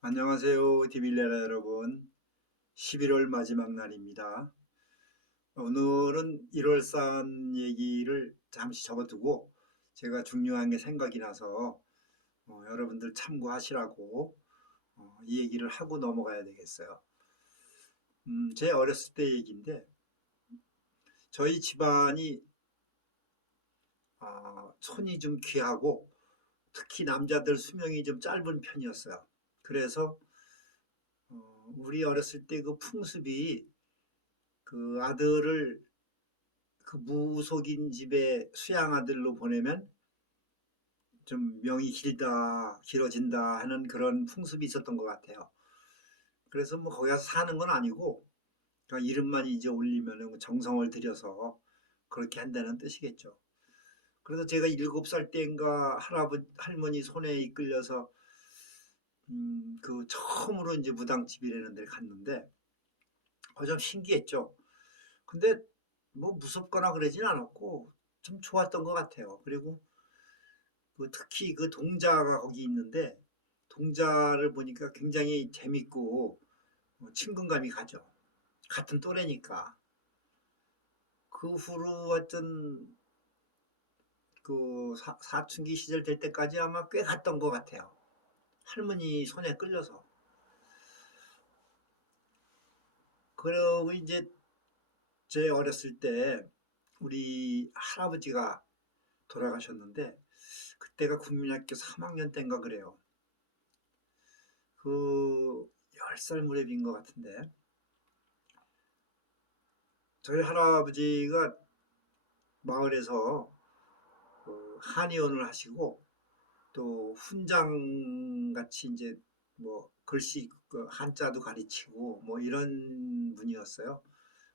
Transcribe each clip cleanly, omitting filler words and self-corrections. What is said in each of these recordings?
안녕하세요, 디빌레라 여러분. 11월 마지막 날입니다. 오늘은 1월산 얘기를 잠시 접어두고 제가 중요한 게 생각이 나서 여러분들 참고하시라고 이 얘기를 하고 넘어가야 되겠어요. 제 어렸을 때 얘기인데 저희 집안이 손이 좀 귀하고 특히 남자들 수명이 좀 짧은 편이었어요. 그래서 우리 어렸을 때 그 풍습이 그 아들을 그 무속인 집에 수양 아들로 보내면 좀 명이 길어진다 하는 그런 풍습이 있었던 것 같아요. 그래서 뭐 거기 가서 사는 건 아니고 그냥 이름만 이제 올리면 정성을 들여서 그렇게 한다는 뜻이겠죠. 그래서 제가 7살 때인가 할머니 손에 이끌려서 그 처음으로 이제 무당집이라는 데를 갔는데 좀 신기했죠. 근데 뭐 무섭거나 그러진 않았고 좀 좋았던 것 같아요. 그리고 특히 그 동자가 거기 있는데 동자를 보니까 굉장히 재밌고 친근감이 가죠. 같은 또래니까. 그 후로 어떤 그 사춘기 시절 될 때까지 아마 꽤 갔던 것 같아요. 할머니 손에 끌려서. 그리고 이제 제 어렸을 때 우리 할아버지가 돌아가셨는데 그때가 국민학교 3학년 때인가 그래요. 그 10살 무렵인 것 같은데 저희 할아버지가 마을에서 한의원을 하시고 또 훈장 같이 이제 뭐 글씨 그 한자도 가르치고 뭐 이런 분이었어요.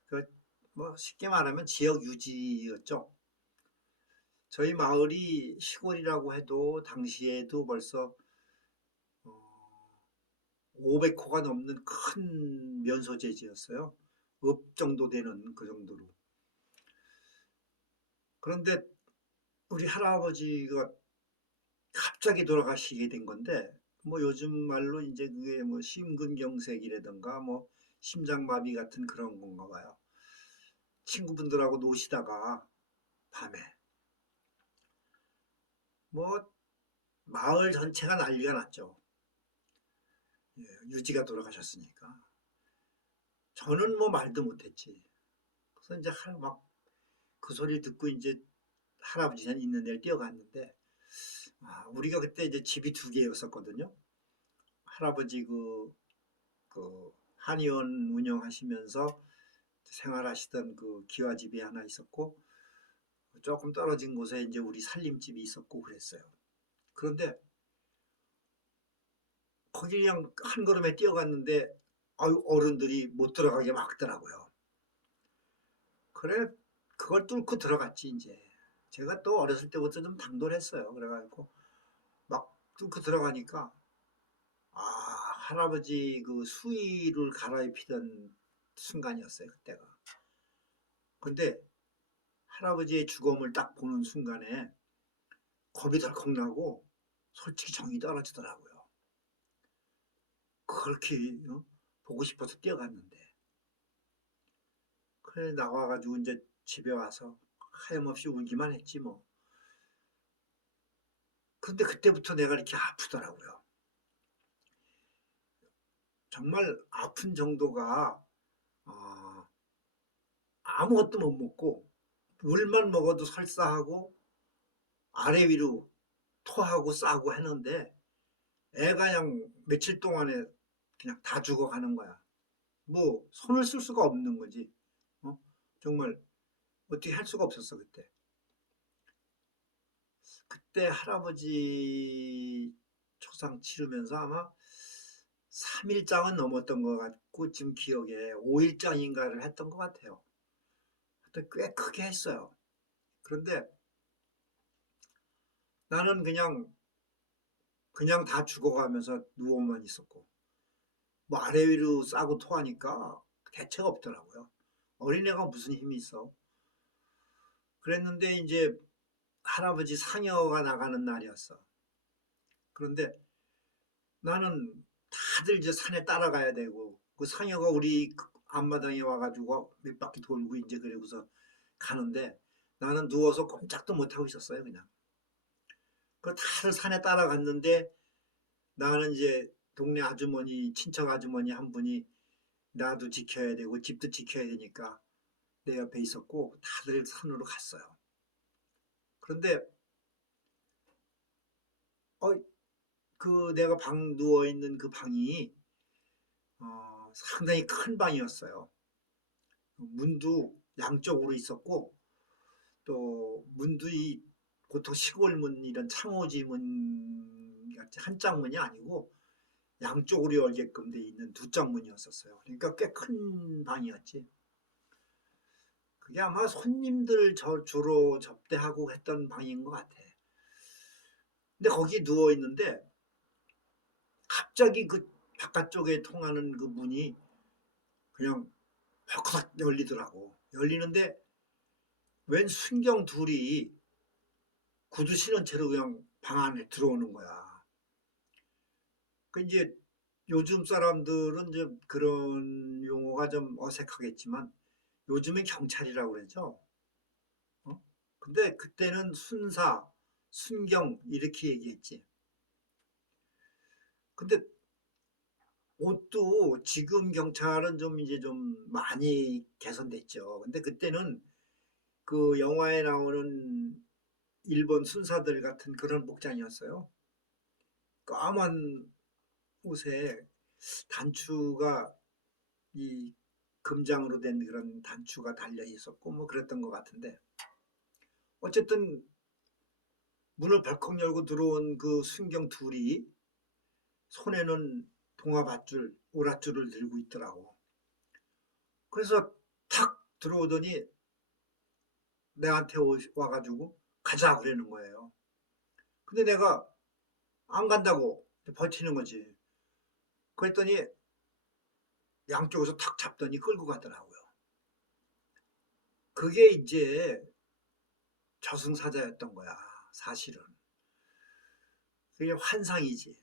그 뭐 쉽게 말하면 지역 유지였죠. 저희 마을이 시골이라고 해도 당시에도 벌써 500호가 넘는 큰 면소재지였어요. 읍 정도 되는 그 정도로. 그런데 우리 할아버지가 갑자기 돌아가시게 된 건데 뭐 요즘 말로 이제 그게 뭐 심근경색이라든가 뭐 심장마비 같은 그런 건가 봐요. 친구분들하고 노시다가 밤에 뭐 마을 전체가 난리가 났죠. 예, 유지가 돌아가셨으니까. 저는 뭐 말도 못했지. 그래서 이제 막 그 소리를 듣고 이제 할아버지는 있는 데를 뛰어갔는데 우리가 그때 이제 집이 2개였었거든요. 할아버지 그 한의원 운영하시면서 생활하시던 그 기와집이 하나 있었고 조금 떨어진 곳에 이제 우리 살림집이 있었고 그랬어요. 그런데 거기 그냥 한 걸음에 뛰어갔는데 어른들이 못 들어가게 막더라고요. 그래 그걸 뚫고 들어갔지 이제. 제가 또 어렸을 때부터 좀 당돌했어요. 그래가지고 막 뚫고 들어가니까 아 할아버지 그 수의를 갈아입히던 순간이었어요 그때가. 근데 할아버지의 죽음을 딱 보는 순간에 겁이 덜컥 나고 솔직히 정이 떨어지더라고요. 그렇게 보고 싶어서 뛰어갔는데 그래 나와가지고 이제 집에 와서 하염없이 울기만 했지 뭐. 근데 그때부터 내가 이렇게 아프더라고요. 정말 아픈 정도가 어, 아무것도 못 먹고 물만 먹어도 설사하고 아래 위로 토하고 싸고 했는데 애가 그냥 며칠 동안에 그냥 다 죽어가는 거야. 뭐 손을 쓸 수가 없는 거지. 어? 정말 어떻게 할 수가 없었어 그때. 그때 할아버지 초상 치르면서 아마 3일장은 넘었던 것 같고 지금 기억에 5일장인가를 했던 것 같아요. 하여튼 꽤 크게 했어요. 그런데 나는 그냥 다 죽어가면서 누워만 있었고 뭐 아래 위로 싸고 토하니까 대책 없더라고요. 어린애가 무슨 힘이 있어. 그랬는데 이제 할아버지 상여가 나가는 날이었어. 그런데 나는 다들 이제 산에 따라가야 되고 그 상여가 우리 그 앞마당에 와가지고 몇 바퀴 돌고 이제 그러고서 가는데 나는 누워서 꼼짝도 못하고 있었어요 그냥. 그 다들 산에 따라갔는데 나는 이제 동네 아주머니 친척 아주머니 한 분이 나도 지켜야 되고 집도 지켜야 되니까 내 옆에 있었고 다들 산으로 갔어요. 그런데 어, 그 내가 방 누워 있는 그 방이 상당히 큰 방이었어요. 문도 양쪽으로 있었고 또 문도 이 보통 시골 문 이런 창호지 문 같이 한 짝문이 아니고 양쪽으로 열게끔 돼 있는 두 짝문이었었어요. 그러니까 꽤 큰 방이었지. 그게 아마 손님들 주로 접대하고 했던 방인 것 같아. 근데 거기 누워 있는데 갑자기 그 바깥쪽에 통하는 그 문이 그냥 벌컥 열리더라고. 열리는데 웬 순경 둘이 구두 신은 채로 그냥 방 안에 들어오는 거야. 그 이제 요즘 사람들은 이제 그런 용어가 좀 어색하겠지만 요즘엔 경찰이라고 그러죠. 어? 근데 그때는 순사, 순경 이렇게 얘기했지. 근데 옷도 지금 경찰은 좀 이제 좀 많이 개선됐죠. 근데 그때는 그 영화에 나오는 일본 순사들 같은 그런 복장이었어요. 까만 옷에 단추가 이 금장으로 된 그런 단추가 달려 있었고 뭐 그랬던 것 같은데 어쨌든 문을 벌컥 열고 들어온 그 순경 둘이 손에는 동아밧줄, 오랏줄을 들고 있더라고. 그래서 탁 들어오더니 내한테 와가지고 가자 그러는 거예요. 근데 내가 안 간다고 버티는 거지. 그랬더니 양쪽에서 탁 잡더니 끌고 가더라고요. 그게 이제 저승사자였던 거야, 사실은. 그게 환상이지.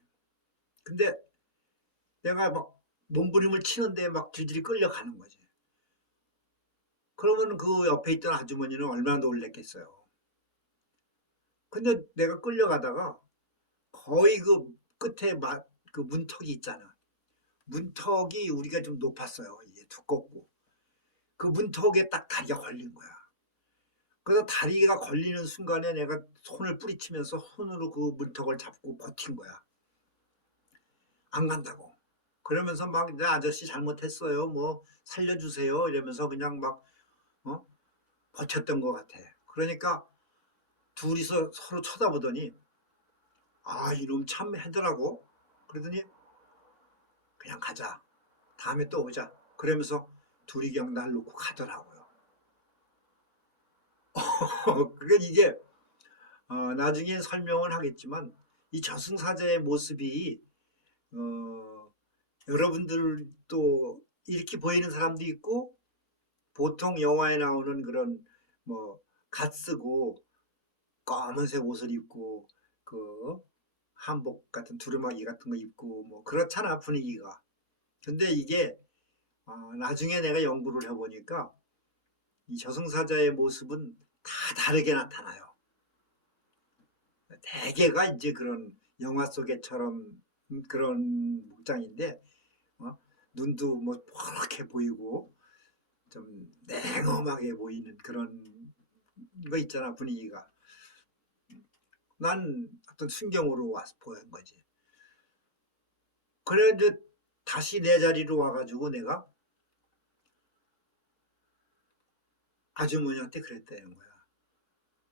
근데 내가 막 몸부림을 치는데 막 줄줄이 끌려가는 거지. 그러면 그 옆에 있던 아주머니는 얼마나 놀랬겠어요. 근데 내가 끌려가다가 거의 그 끝에 그 문턱이 있잖아. 문턱이 우리가 좀 높았어요. 이게 두껍고. 그 문턱에 딱 다리가 걸린 거야. 그래서 다리가 걸리는 순간에 내가 손을 뿌리치면서 손으로 그 문턱을 잡고 버틴 거야. 안 간다고. 그러면서 막 내 아저씨 잘못했어요. 뭐 살려주세요. 이러면서 그냥 막 어? 버텼던 것 같아. 그러니까 둘이서 서로 쳐다보더니 아 이놈 참 하더라고. 그러더니 그냥 가자. 다음에 또 오자. 그러면서 둘이 그냥 날 놓고 가더라고요. 그게 이게 나중에 설명을 하겠지만 이 저승사자의 모습이 어, 여러분들도 이렇게 보이는 사람도 있고 보통 영화에 나오는 그런 뭐 갓 쓰고 검은색 옷을 입고 그 한복 같은 두루마기 같은 거 입고 뭐 그렇잖아 분위기가. 근데 이게 나중에 내가 연구를 해보니까 이 저승사자의 모습은 다 다르게 나타나요. 대개가 이제 그런 영화 속에처럼 그런 복장인데 어? 눈도 뭐 퍼렇게 보이고 좀 냉엄하게 보이는 그런 거 있잖아 분위기가. 난 어떤 순경으로 와서 보인 거지. 그래 이제 다시 내 자리로 와가지고 내가 아주머니한테 그랬다는 거야.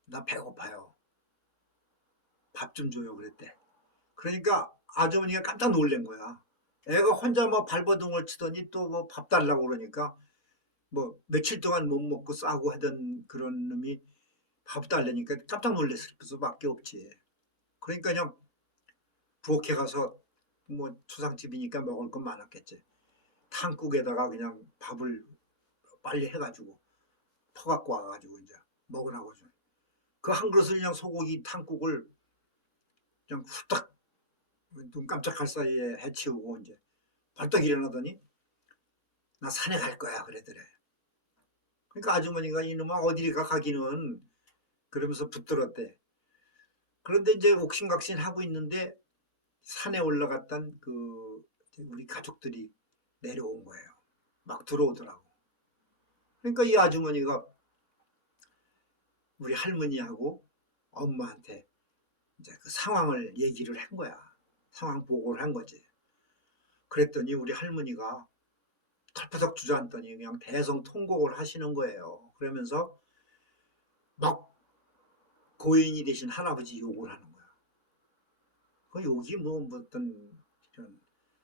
나 배고파요. 밥 좀 줘요 그랬대. 그러니까 아주머니가 깜짝 놀란 거야. 애가 혼자 막 발버둥을 치더니 또 뭐 밥 달라고 그러니까 뭐 며칠 동안 못 먹고 싸고 하던 그런 놈이 밥 달라니까 깜짝 놀랐을 수밖에 없지. 그러니까 그냥 부엌에 가서 뭐 초상집이니까 먹을 건 많았겠지. 탕국에다가 그냥 밥을 빨리 해가지고 퍼갖고 와가지고 이제 먹으라고 좀. 그 한 그릇을 그냥 소고기 탕국을 그냥 후딱 눈 깜짝할 사이에 해치우고 이제 벌떡 일어나더니 나 산에 갈 거야 그러더래. 그러니까 아주머니가 이놈아 어디를 가기는 그러면서 붙들었대. 그런데 이제 옥신각신 하고 있는데 산에 올라갔던 그 우리 가족들이 내려온 거예요. 막 들어오더라고. 그러니까 이 아주머니가 우리 할머니하고 엄마한테 이제 그 상황을 얘기를 한 거야. 상황 보고를 한 거지. 그랬더니 우리 할머니가 털퍼덕 주저앉더니 그냥 대성통곡을 하시는 거예요. 그러면서 막 고인이 되신 할아버지 욕을 하는 거야. 그 욕이 뭐 어떤 이런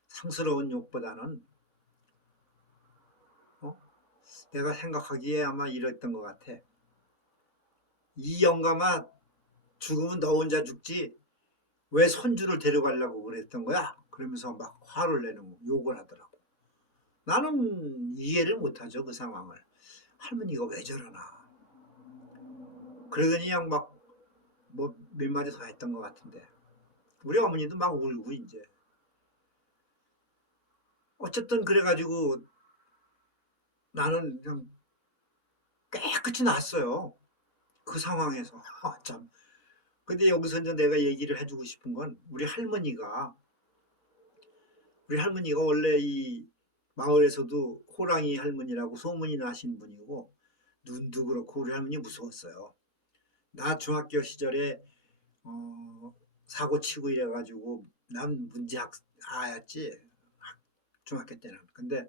상스러운 욕보다는 내가 생각하기에 아마 이랬던 것 같아. 이 영감아 죽으면 너 혼자 죽지 왜 손주를 데려가려고 그랬던 거야? 그러면서 막 화를 내는 욕을 하더라고. 나는 이해를 못하죠 그 상황을. 할머니가 왜 저러나. 그러더니 그냥 막 뭐 몇 마디 더 했던 것 같은데 우리 어머니도 막 울고 이제 어쨌든 그래가지고 나는 그냥 깨끗이 났어요 그 상황에서. 참. 근데 여기서 이제 내가 얘기를 해주고 싶은 건 우리 할머니가 원래 이 마을에서도 호랑이 할머니라고 소문이 나신 분이고 눈도 그렇고 우리 할머니 무서웠어요. 나 중학교 시절에 사고 치고 이래가지고 난 아였지 중학교 때는. 근데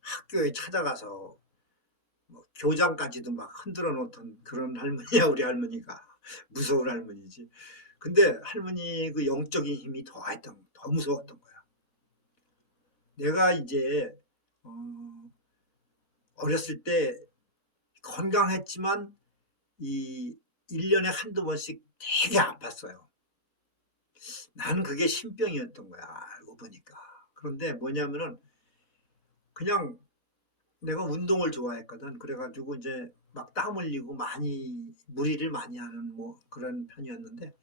학교에 찾아가서 뭐 교장까지도 막 흔들어 놓던 그런 할머니야 우리 할머니가. 무서운 할머니지. 근데 할머니 그 영적인 힘이 더 무서웠던 거야. 내가 이제 어렸을 때 건강했지만 이 1년에 한두 번씩 되게 아팠어요. 나는 그게 신병이었던 거야 알고 보니까. 그런데 뭐냐면은 그냥 내가 운동을 좋아했거든. 그래가지고 이제 막 땀 흘리고 많이 무리를 많이 하는 뭐 그런 편이었는데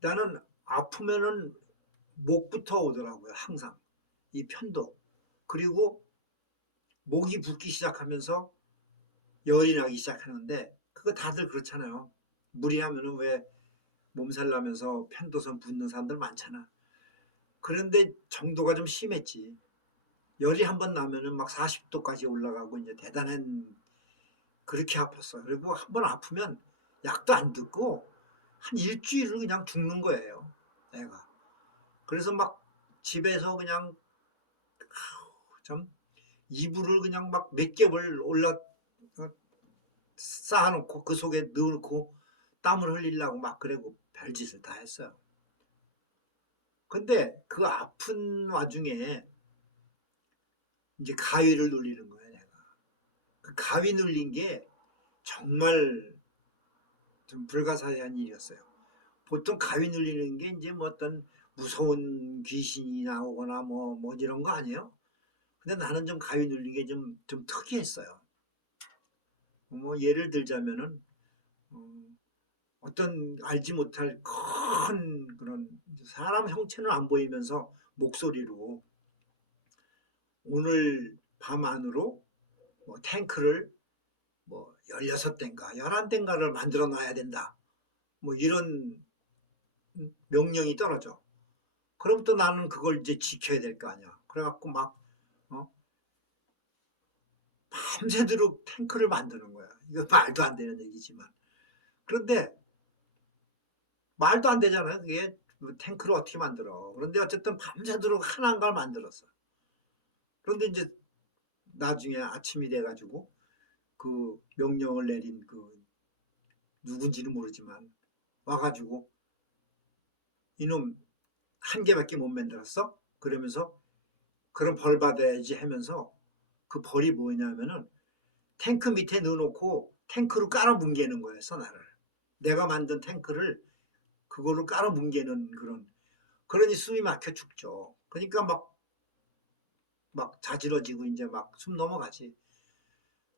나는 아프면은 목부터 오더라고요 항상 이 편도. 그리고 목이 붓기 시작하면서 열이 나기 시작하는데 그거 다들 그렇잖아요. 무리하면은 왜 몸살 나면서 편도선 붓는 사람들 많잖아. 그런데 정도가 좀 심했지. 열이 한번 나면은 막 40도까지 올라가고 이제 대단한 그렇게 아팠어. 그리고 한번 아프면 약도 안 듣고 한 일주일을 그냥 죽는 거예요. 애가. 그래서 막 집에서 그냥 참 이불을 그냥 막 몇 겹을 쌓아놓고 그 속에 넣어놓고 땀을 흘리려고 막 그러고 별짓을 다 했어요. 근데 그 아픈 와중에 이제 가위를 눌리는 거야 내가. 그 가위 눌린 게 정말 좀 불가사의한 일이었어요. 보통 가위 눌리는 게 이제 뭐 어떤 무서운 귀신이 나오거나 뭐 이런 거 아니에요? 근데 나는 좀 가위 눌린 게 좀 특이했어요. 뭐 예를 들자면은 어떤 알지 못할 큰 그런 사람 형체는 안 보이면서 목소리로 오늘 밤 안으로 뭐 탱크를 뭐 16대인가 11대인가를 만들어 놔야 된다. 뭐 이런 명령이 떨어져. 그럼 또 나는 그걸 이제 지켜야 될 거 아니야. 그래갖고 막 어? 밤새도록 탱크를 만드는 거야. 이거 말도 안 되는 얘기지만. 그런데 말도 안 되잖아요. 그게 탱크를 어떻게 만들어. 그런데 어쨌든 밤새도록 하나인 걸 만들었어. 그런데 이제 나중에 아침이 돼가지고 그 명령을 내린 그 누군지는 모르지만 와가지고 이놈 한 개밖에 못 만들었어? 그러면서 그럼 벌 받아야지 하면서 그 벌이 뭐냐면은 탱크 밑에 넣어놓고 탱크로 깔아 뭉개는 거였어 나를. 내가 만든 탱크를 그걸로 깔아 뭉개는 그런. 그러니 숨이 막혀 죽죠. 그러니까 막 자지러지고 이제 막 숨 넘어가지.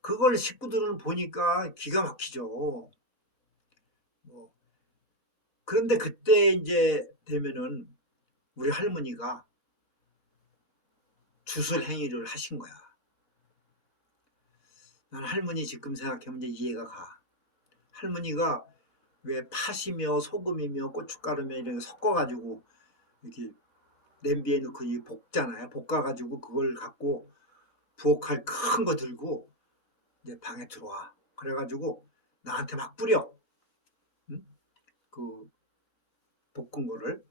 그걸 식구들은 보니까 기가 막히죠. 뭐 그런데 그때 이제 되면은 우리 할머니가 주술 행위를 하신 거야. 난 할머니 지금 생각하면 이제 이해가 가. 할머니가 왜 팥이며 소금이며 고춧가루며 이런 거 섞어가지고 이렇게 냄비에 넣고 이 볶잖아요. 볶아가지고 그걸 갖고 부엌칼 큰 거 들고 이제 방에 들어와. 그래가지고 나한테 막 뿌려. 응? 그 볶은 거를.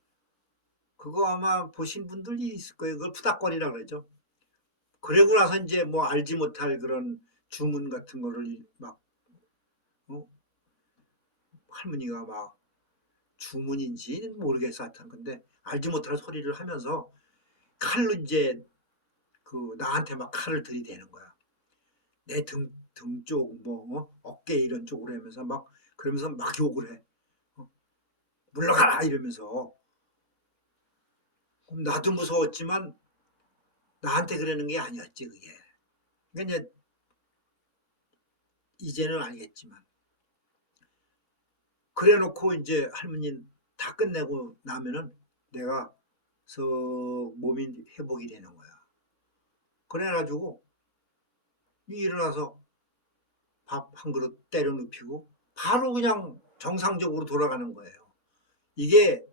그거 아마 보신 분들이 있을 거예요. 그걸 푸닥거리라 그러죠. 그러고 나서 이제 뭐 알지 못할 그런 주문 같은 거를 막 어? 할머니가 막 주문인지는 모르겠어 하여튼 근데 알지 못할 소리를 하면서 칼로 이제 그 나한테 막 칼을 들이대는 거야. 내 등 쪽, 뭐 어깨 이런 쪽으로 하면서 막 그러면서 막 욕을 해. 어? 물러가라 이러면서. 그럼 나도 무서웠지만 나한테 그러는 게 아니었지 그게. 그러니까 이제 이제는 알겠지만 그래놓고 이제 할머니 다 끝내고 나면은 내가 서 몸이 회복이 되는 거야. 그래가지고 일어나서 밥 한 그릇 때려 눕히고 바로 그냥 정상적으로 돌아가는 거예요. 이게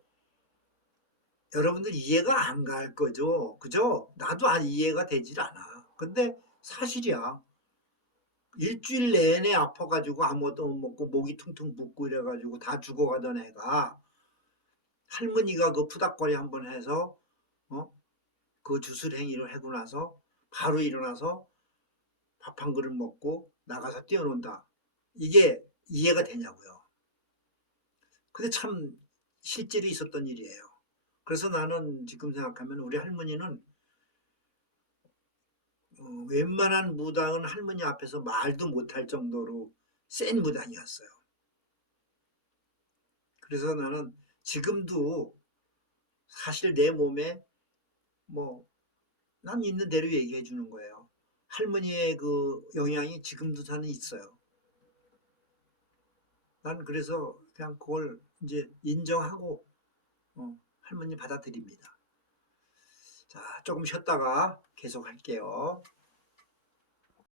여러분들 이해가 안 갈 거죠. 그죠? 나도 이해가 되질 않아. 근데 사실이야. 일주일 내내 아파가지고 아무것도 못 먹고 목이 퉁퉁 붓고 이래가지고 다 죽어가던 애가 할머니가 그 푸닥거리 한번 해서 어? 그 주술 행위를 하고 나서 바로 일어나서 밥 한 그릇 먹고 나가서 뛰어논다. 이게 이해가 되냐고요. 근데 참 실제로 있었던 일이에요. 그래서 나는 지금 생각하면 우리 할머니는 웬만한 무당은 할머니 앞에서 말도 못할 정도로 센 무당이었어요. 그래서 나는 지금도 사실 내 몸에 뭐 난 있는 대로 얘기해 주는 거예요. 할머니의 그 영향이 지금도 저는 있어요. 난 그래서 그냥 그걸 이제 인정하고 할머니 받아들입니다. 자, 조금 쉬었다가 계속 할게요.